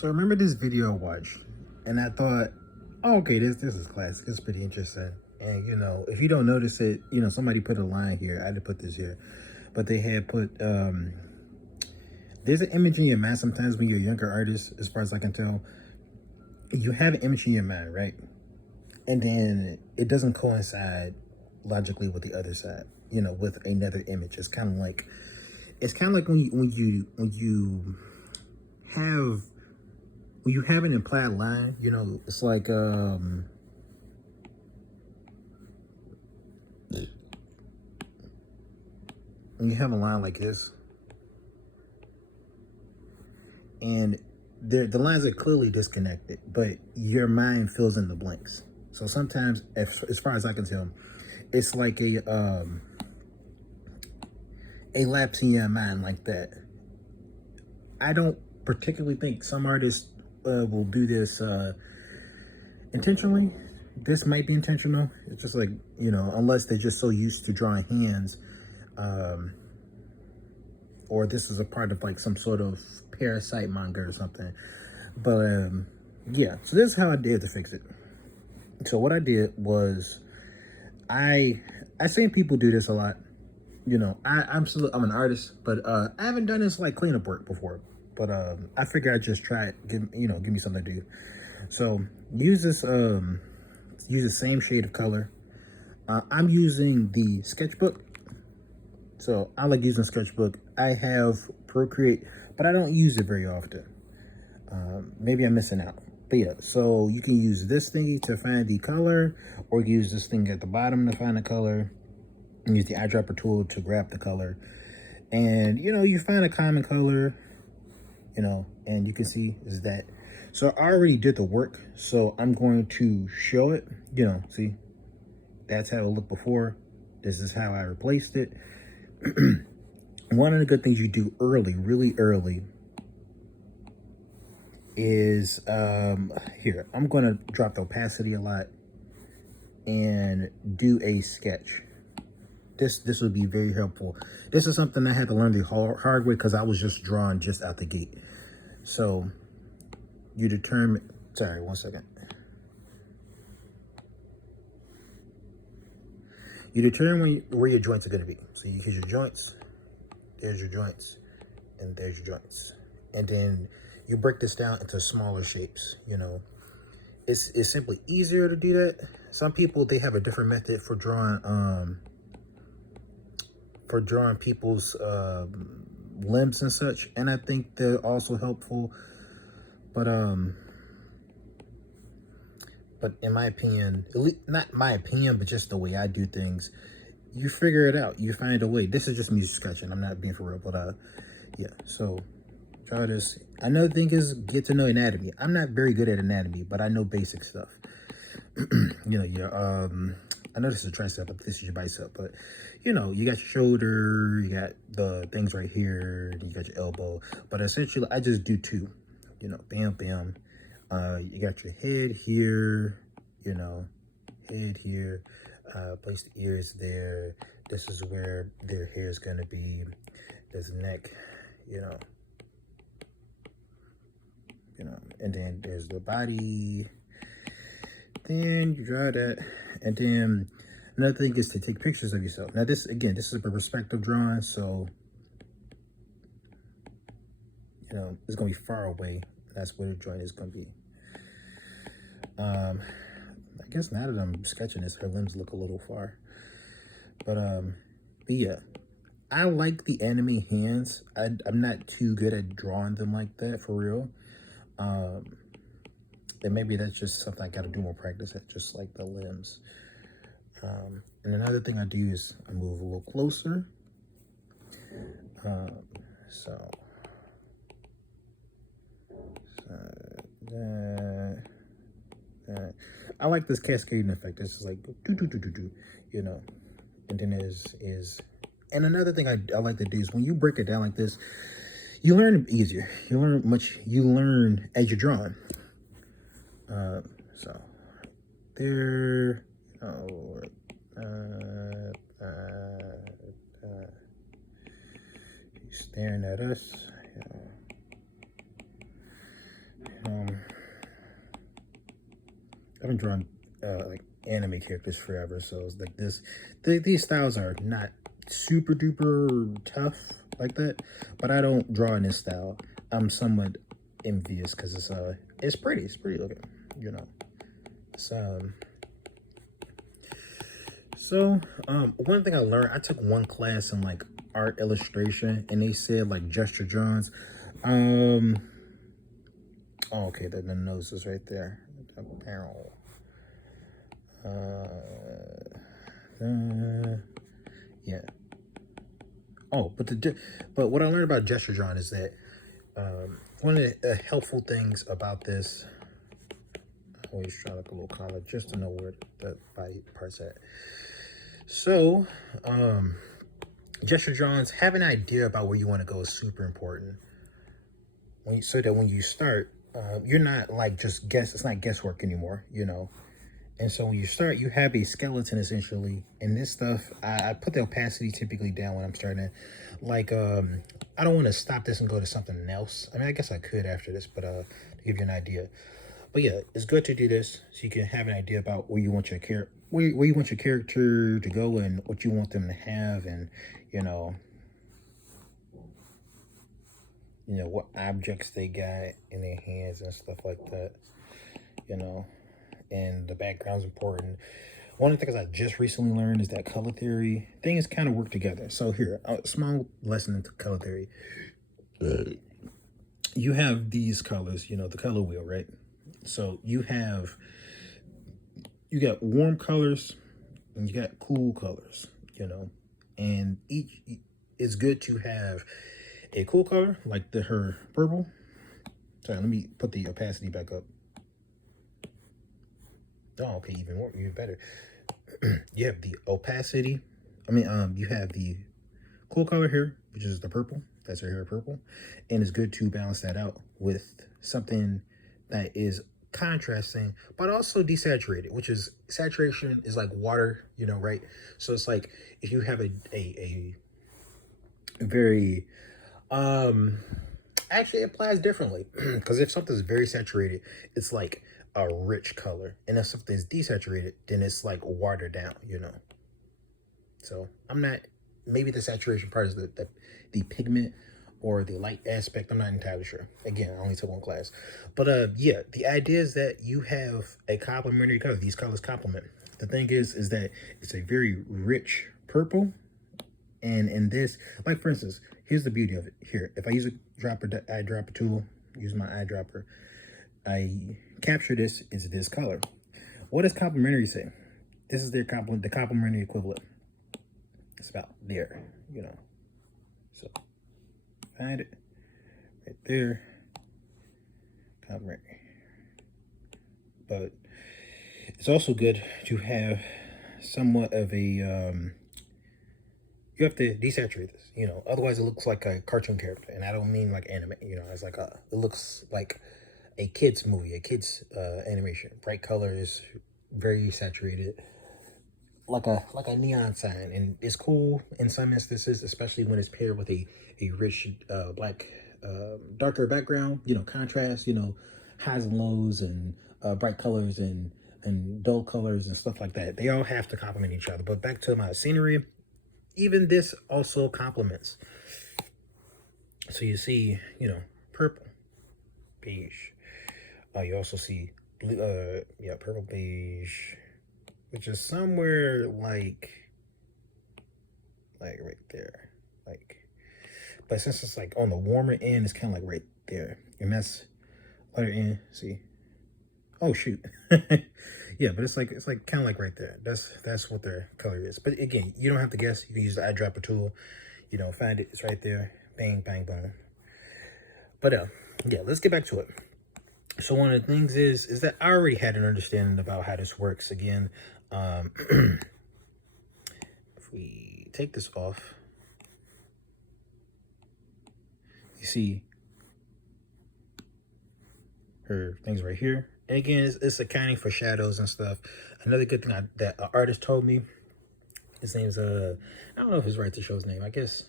So I remember this video I watched, and I thought, oh, okay, this is classic. It's pretty interesting. And if you don't notice it, somebody put a line here. I had to put this here, but they had put there's an image in your mind sometimes when you're a younger artist, as far as I can tell. You have an image in your mind, right? And then it doesn't coincide logically with the other side, with another image. It's kind of like when you have an implied line, it's like when you have a line like this, and the lines are clearly disconnected, but your mind fills in the blanks. So sometimes, as far as I can tell, it's like a lapse in your mind like that. I don't particularly think some artists will do this intentionally. This might be intentional. It's just like, unless they're just so used to drawing hands, um, or this is a part of like some sort of parasite manga or something. But yeah, so this is how I did to fix it. So what I did was I seen people do this a lot. I'm an artist, but I haven't done this like cleanup work before. But I figured I'd just try it. Give me something to do. So use the same shade of color. I'm using the sketchbook. So I like using sketchbook. I have Procreate, but I don't use it very often. Maybe I'm missing out. But yeah, so you can use this thingy to find the color, or use this thing at the bottom to find the color, and use the eyedropper tool to grab the color. And you find a common color, and you can see is that. So I already did the work, so I'm going to show it. See, that's how it looked before. This is how I replaced it. One of the good things you do early, really early, is here. I'm going to drop the opacity a lot and do a sketch. This would be very helpful. This is something I had to learn the hard way because I was just drawing just out the gate. So you determine. Sorry, one second. You determine where your joints are going to be. So you hit your joints. There's your joints, and there's your joints, and then you break this down into smaller shapes. It's simply easier to do that. Some people, they have a different method for drawing people's limbs and such, and I think they're also helpful. But in my opinion, at least, not my opinion, but just the way I do things, you figure it out. You find a way. This is just me sketching. I'm not being for real, but yeah. So try this. Another thing is get to know anatomy. I'm not very good at anatomy, but I know basic stuff. I know this is a tricep, but this is your bicep. But you got your shoulder, you got the things right here, and you got your elbow. But essentially, I just do two. Bam, bam. You got your head here. Head here. Place the ears there. This is where their hair is gonna be. There's the neck. And then there's the body. Then you draw that, and then another thing is to take pictures of yourself. Now this is a perspective drawing, so it's gonna be far away. That's where the joint is gonna be. I guess now that I'm sketching this, her limbs look a little far, but yeah, I like the anime hands. I'm not too good at drawing them like that for real. And maybe that's just something I got to do more practice at, just like the limbs. And another thing I do is I move a little closer. So I like this cascading effect. This is like do do do do do, And then and another thing I like to do is when you break it down like this, you learn easier. You learn as you're drawing. So there, he's staring at us. I've been drawing like anime characters forever, so it's like this. These styles are not super duper tough like that, but I don't draw in this style. I'm somewhat envious because it's pretty. It's pretty looking, you know. One thing I learned, I took one class in like art illustration, and they said like gesture drawings. Um, oh, okay, the nose is right there. Apparel. Yeah. Oh, but what I learned about gesture drawing is that one of the helpful things about this, I always try like a little collar just to know where the body part's at. So, gesture drawings, have an idea about where you want to go is super important. So that when you start, you're not like just guess. It's not guesswork anymore, you know. And so when you start, you have a skeleton essentially. And this stuff, I put the opacity typically down when I'm starting. Like, I don't want to stop this and go to something else. I mean, I guess I could after this, but to give you an idea. But yeah, it's good to do this so you can have an idea about where you want your where you want your character to go and what you want them to have, and you know what objects they got in their hands and stuff like that. You know, and the background's important. One of the things I just recently learned is that color theory things kind of work together. So here, a small lesson into color theory. You have these colors, you know, the color wheel, right? So you got warm colors and you got cool colors, you know, and each is good to have a cool color like her purple. Sorry, let me put the opacity back up. Oh, okay, even better. You have the opacity. You have the cool color here, which is the purple. That's her hair purple, and it's good to balance that out with something that is contrasting but also desaturated, which is saturation is like water, you know, right? So it's like if you have a very actually it applies differently because if something's very saturated, it's like a rich color, and if something's desaturated, then it's like watered down, you know. So I'm not, maybe the saturation part is the pigment or the light aspect. I'm not entirely sure. Again, I only took one class. But yeah, the idea is that you have a complementary color. These colors complement. The thing is that it's a very rich purple. And in this, like for instance, here's the beauty of it. Here, if I use a eyedropper tool, use my eyedropper, I capture this into this color. What does complementary say? This is the complementary equivalent. It's about there, you know. So find it right there. Complementary. But it's also good to have somewhat of a you have to desaturate this, you know, otherwise it looks like a cartoon character, and I don't mean like anime, you know. It's like it looks like a kid's movie, a kid's animation. Bright colors, very saturated, like a neon sign, and it's cool in some instances, especially when it's paired with a rich black darker background, you know, contrast, you know, highs and lows, and bright colors and dull colors and stuff like that. They all have to complement each other. But back to my scenery, even this also complements. So you see, you know, purple, beige. You also see blue, yeah, purple, beige, which is somewhere like right there, like. But since it's like on the warmer end, it's kind of like right there, and that's lighter end. See, oh shoot, yeah, but it's like kind of like right there. That's what their color is. But again, you don't have to guess. You can use the eyedropper tool. You know, find it. It's right there. Bang, bang, boom. But yeah, let's get back to it. So one of the things is that I already had an understanding about how this works. Again, if we take this off, you see her things right here. And again, it's accounting for shadows and stuff. Another good thing that an artist told me, his name's I don't know if it's right to show his name. I guess,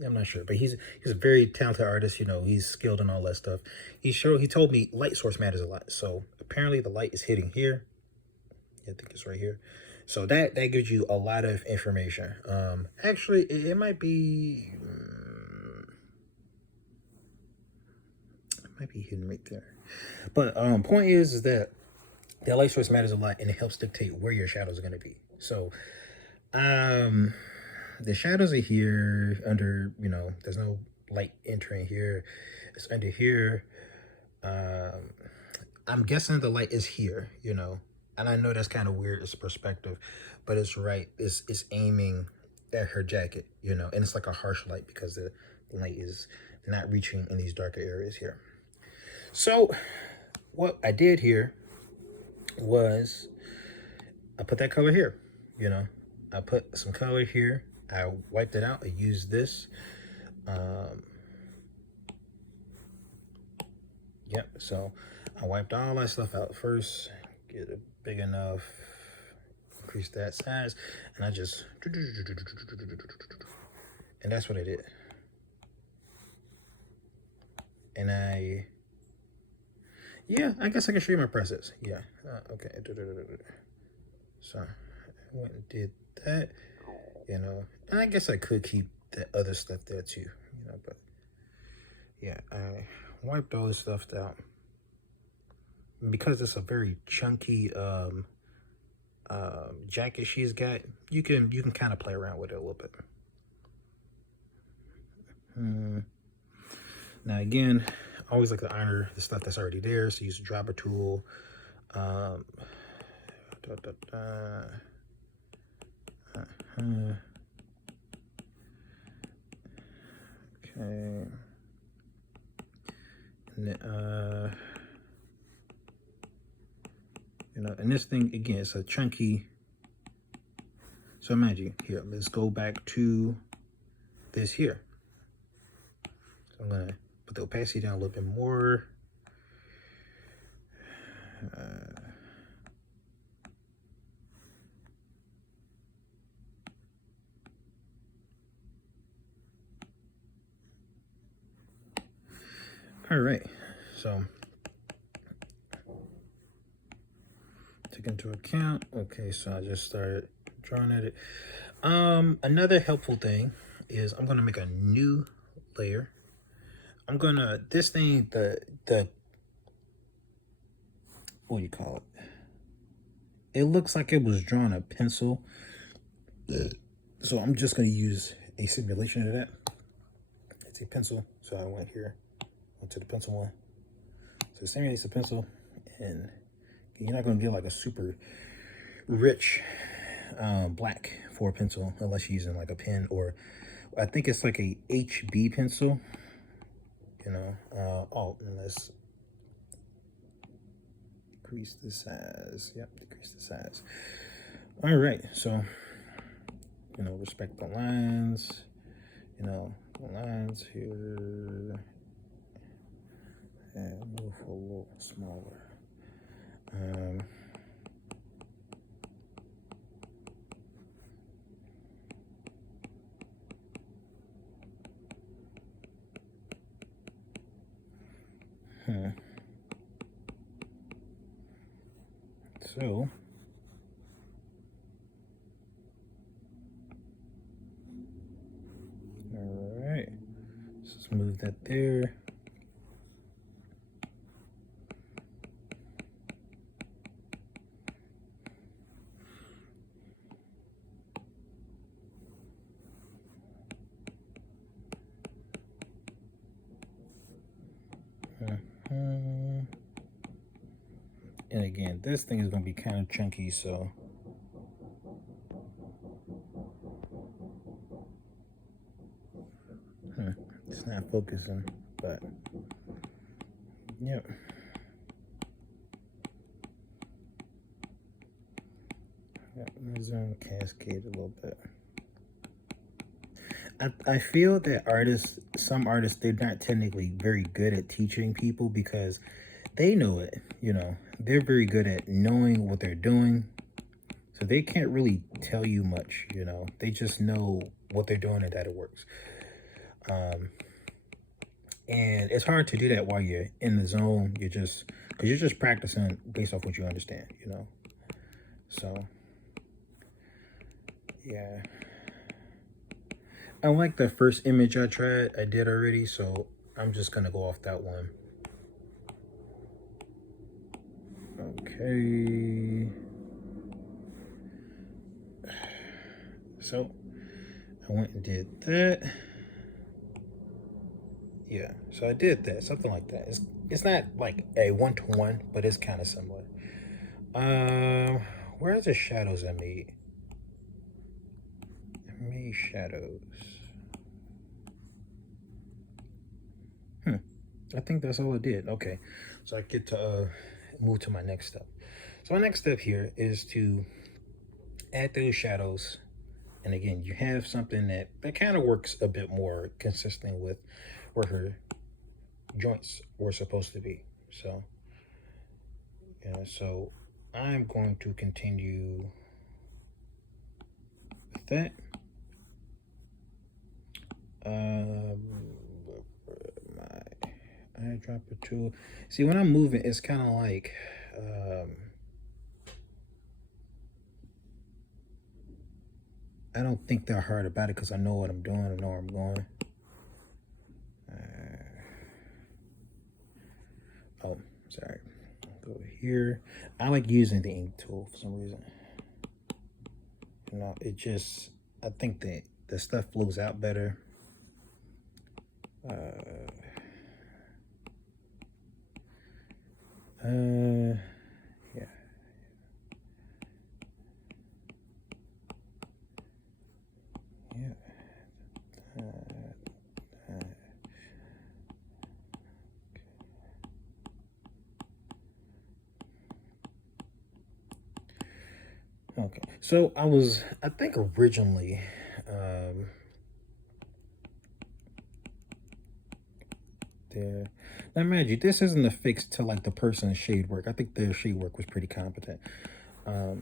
yeah, I'm not sure, but he's a very talented artist. You know, he's skilled in all that stuff. He told me light source matters a lot. So apparently the light is hitting here. I think it's right here. So that gives you a lot of information. Actually, it might be hidden right there. But point is that the light source matters a lot, and it helps dictate where your shadows are going to be. So the shadows are here under, you know, there's no light entering here. It's under here. I'm guessing the light is here, you know, and I know that's kind of weird. It's perspective, but it's right. It's aiming at her jacket, you know, and it's like a harsh light because the light is not reaching in these darker areas here. So what I did here was I put that color here, you know, I put some color here. I wiped it out. I used this. Yep, so I wiped all that stuff out first, get it big enough, increase that size, and I just, and that's what I did. And yeah, I guess I can show you my process. Yeah, okay. So I went and did that, you know, and I guess I could keep the other stuff there too, you know, but yeah, I wiped all this stuff out. Because it's a very chunky jacket she's got, you can kind of play around with it a little bit. Now again, I always like to honor the stuff that's already there, so use a dropper tool. Okay. And then, you know, and this thing again, it's a chunky. So imagine here, let's go back to this here. So I'm gonna put the opacity down a little bit more. All right, so take into account. Okay, so I just started drawing at it. Another helpful thing is I'm gonna make a new layer. I'm gonna, this thing, the what do you call it? It looks like it was drawn a pencil. So I'm just gonna use a simulation of that. It's a pencil, so I went here, went to the pencil one. So it simulates the pencil, and you're not gonna get like a super rich black for a pencil unless you're using like a pen, or I think it's like a HB pencil, you know. Oh, and let's decrease the size. Yep, decrease the size. All right, so, you know, respect the lines, you know, the lines here, and move a little smaller. So, all right, let's move that there. And again, this thing is going to be kind of chunky, so it's not focusing, but yep. Zoom cascade a little bit. I feel that some artists, they're not technically very good at teaching people because they know it, you know. They're very good at knowing what they're doing. So they can't really tell you much, you know. They just know what they're doing and that it works. And it's hard to do that while you're in the zone. Because you're just practicing based off what you understand, you know. So, yeah. I like the first image I tried. I did already, so I'm just going to go off that one. Okay. So, I went and did that. Yeah, so I did that, something like that. It's not like a one-to-one, but it's kind of similar. Where are the shadows I made? I made shadows. I think that's all I did. Okay, so I get to move to my next step. So my next step here is to add those shadows. And again, you have something that kind of works a bit more consistent with where her joints were supposed to be. So, yeah, so I'm going to continue with that. My eyedropper tool. See, when I'm moving, it's kind of like, I don't think that hard about it because I know what I'm doing. I know where I'm going. Oh, sorry. Go here. I like using the ink tool for some reason. You know, I think that the stuff flows out better. Yeah. Yeah. Okay. So I think originally, there. Now, mind you, this isn't a fix to like the person's shade work. I think their shade work was pretty competent. Yeah,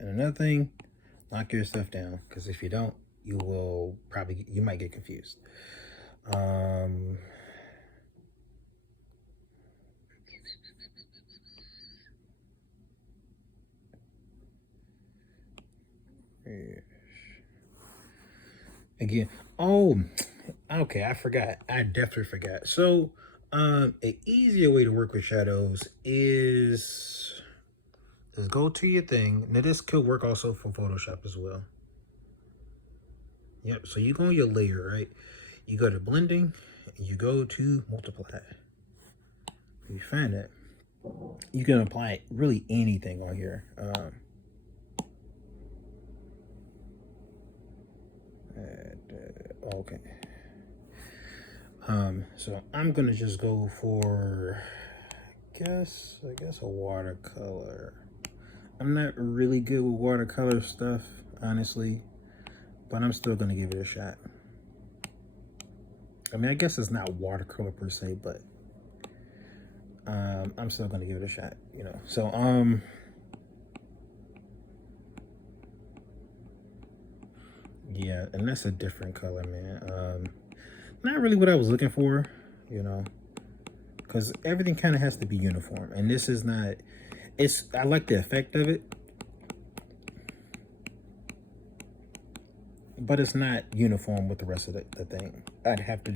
and another thing, lock your stuff down because if you don't, you might get confused. Again, oh, okay, I forgot. I definitely forgot. So, an easier way to work with shadows is go to your thing. Now, this could work also for Photoshop as well. Yep. So you go on your layer, right? You go to blending. You go to multiply. If you find it, you can apply really anything on here. Okay. So I'm gonna just go for, I guess a watercolor. I'm not really good with watercolor stuff, honestly, but I'm still gonna give it a shot. I mean, I guess it's not watercolor per se, but I'm still gonna give it a shot, you know. So yeah, and that's a different color, man. Not really what I was looking for, you know, because everything kind of has to be uniform, and this is not. I like the effect of it, but it's not uniform with the rest of the thing. I'd have to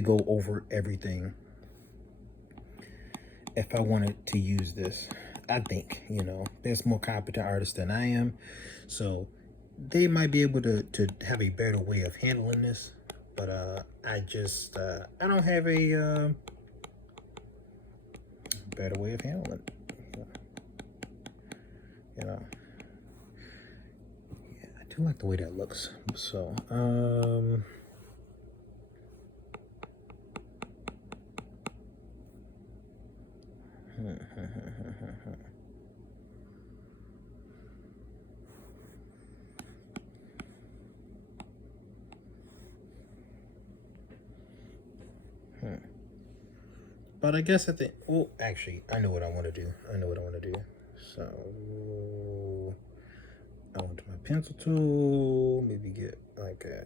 go over everything if I wanted to use this. I think, you know, there's more competent artists than I am, so they might be able to have a better way of handling this. But I don't have a better way of handling it. You know, yeah, I do like the way that looks. So, but I guess at the oh, actually, I know what I want to do. So I went to my pencil tool, maybe get like a,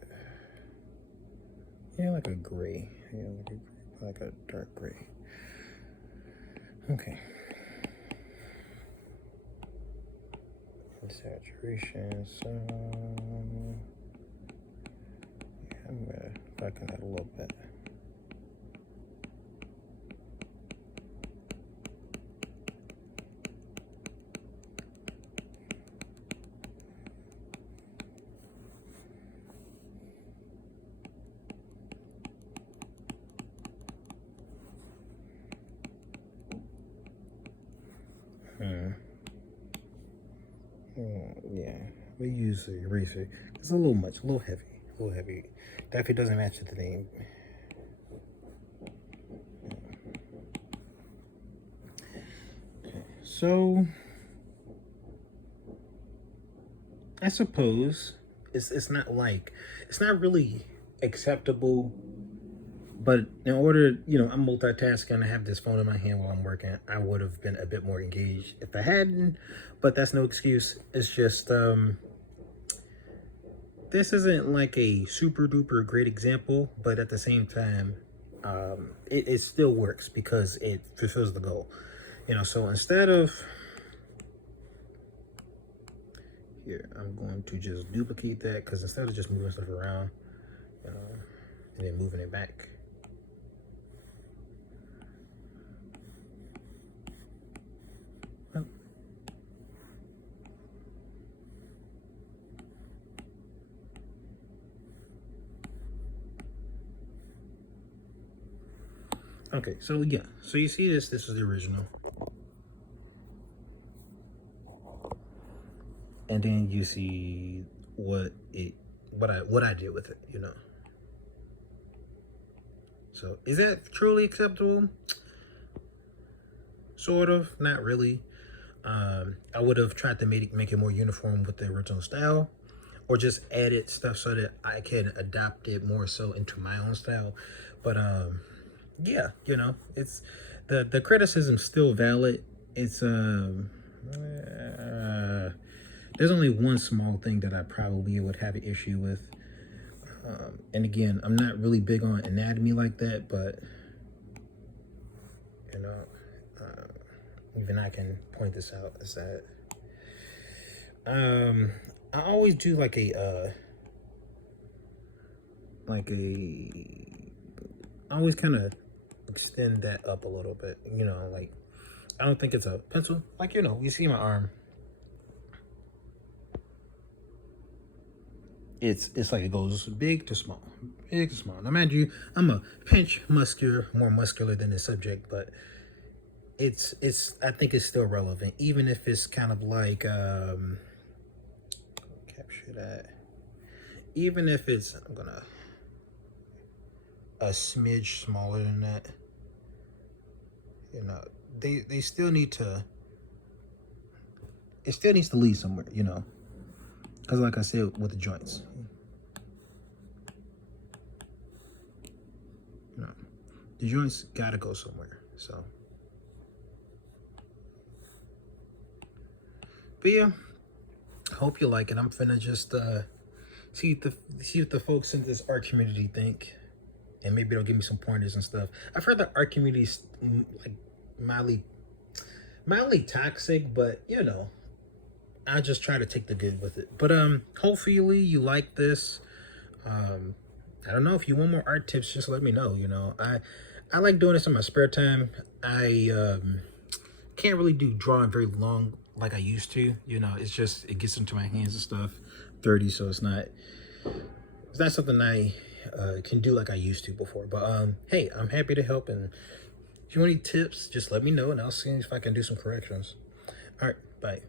yeah, like a gray, yeah, like a dark gray. Okay. Saturation, so yeah, I'm gonna darken that a little bit. Yeah, we use the eraser. It's a little much, a little heavy. Definitely doesn't match the name. Okay, so I suppose it's not really acceptable. But in order, I'm multitasking. I have this phone in my hand while I'm working. I would have been a bit more engaged if I hadn't, but that's no excuse. It's just, this isn't like a super duper great example, but at the same time, it still works because it fulfills the goal. So instead of, here, I'm going to just duplicate that, because instead of just moving stuff around, and then moving it back, okay, so yeah, so you see this is the original. And then you see what I did with it, So is that truly acceptable? Sort of, not really. I would have tried to make it more uniform with the original style, or just added stuff so that I can adapt it more so into my own style. But yeah, it's the criticism's still valid. It's there's only one small thing that I probably would have an issue with. And again, I'm not really big on anatomy like that, but even I can point this out, is that I always do like I always kind of extend that up a little bit, like, I don't think it's a pencil, like, you see my arm, it's like it goes big to small. Now mind you, I'm a pinch more muscular than the subject, but I think it's still relevant, even if it's kind of like capture that, even if it's, I'm gonna a smidge smaller than that, they still need to, it still needs to lead somewhere, because like I said with the joints, the joints gotta go somewhere. So, but yeah, hope you like it. I'm finna just see what the folks in this art community think, and maybe they'll give me some pointers and stuff. I've heard the art community is like mildly toxic, but I just try to take the good with it. But hopefully you like this. I don't know, if you want more art tips, just let me know. I like doing this in my spare time. I can't really do drawing very long like I used to. It's just, it gets into my hands and stuff. 30, so it's not something I can do like I used to before. But hey, I'm happy to help, and if you want any tips, just let me know, and I'll see if I can do some corrections. All right, bye.